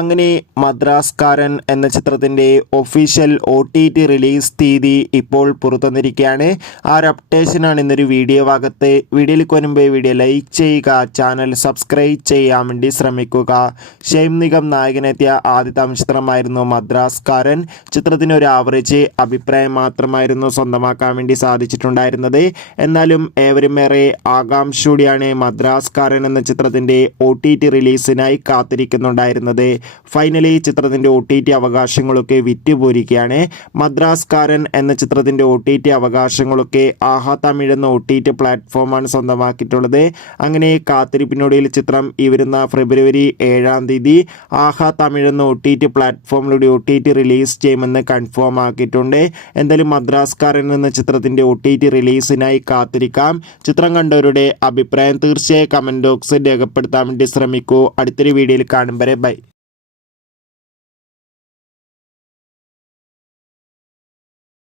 അങ്ങനെ മദ്രാസ്കാരൻ എന്ന ചിത്രത്തിൻ്റെ ഒഫീഷ്യൽ OTT റിലീസ് തീയതി ഇപ്പോൾ പുറത്തുവന്നിരിക്കുകയാണ്. ആ ഒരു അപ്ഡേഷനാണ് ഇന്നൊരു വീഡിയോ ഭാഗത്ത്. വീഡിയോയിലേക്ക് വരുമ്പോൾ വീഡിയോ ലൈക്ക് ചെയ്യുക, ചാനൽ സബ്സ്ക്രൈബ് ചെയ്യാൻ വേണ്ടി ശ്രമിക്കുക. ഷെയ്ൻ നിഗം നായകനെത്തിയ ആദ്യത്തെ ചിത്രമായിരുന്നു മദ്രാസ്കാരൻ. ചിത്രത്തിന് ഒരു ആവറേജ് അഭിപ്രായം മാത്രമായിരുന്നു സ്വന്തമാക്കാൻ വേണ്ടി സാധിച്ചിട്ടുണ്ടായിരുന്നത്. എന്നാലും ഏവരുമേറെ ആകാംക്ഷയോടെയാണ് മദ്രാസ്കാരൻ എന്ന ചിത്രത്തിൻ്റെ OTT റിലീസിനായി കാത്തിരിക്കുന്നുണ്ടായിരുന്നത്. ഫൈനലി ചിത്രത്തിൻ്റെ OTT അവകാശങ്ങളൊക്കെ വിറ്റുപോയിരിക്കുകയാണ്. മദ്രാസ്കാരൻ എന്ന ചിത്രത്തിൻ്റെ OTT അവകാശങ്ങളൊക്കെ ആഹാ തമിഴ് എന്ന OTT പ്ലാറ്റ്ഫോമാണ് സ്വന്തമാക്കിയിട്ടുള്ളത്. അങ്ങനെ കാത്തിരിപ്പിനൊടുവിൽ ചിത്രം ഈ വരുന്ന ഫെബ്രുവരി 7-ാം തീയതി ആഹാ തമിഴ് എന്ന OTT പ്ലാറ്റ്ഫോമിലൂടെ OTT റിലീസ് ചെയ്യുമെന്ന് കൺഫേം ആക്കിയിട്ടുണ്ട്. എന്തായാലും മദ്രാസ്കാരൻ എന്ന ചിത്രത്തിൻ്റെ OTT റിലീസിനായി കാത്തിരിക്കാം. ചിത്രം കണ്ടവരുടെ അഭിപ്രായം തീർച്ചയായും കമൻറ്റ് ബോക്സിൽ രേഖപ്പെടുത്താൻ വേണ്ടി ശ്രമിക്കൂ. അടുത്തൊരു വീഡിയോയിൽ കാണും വരെ ബൈ.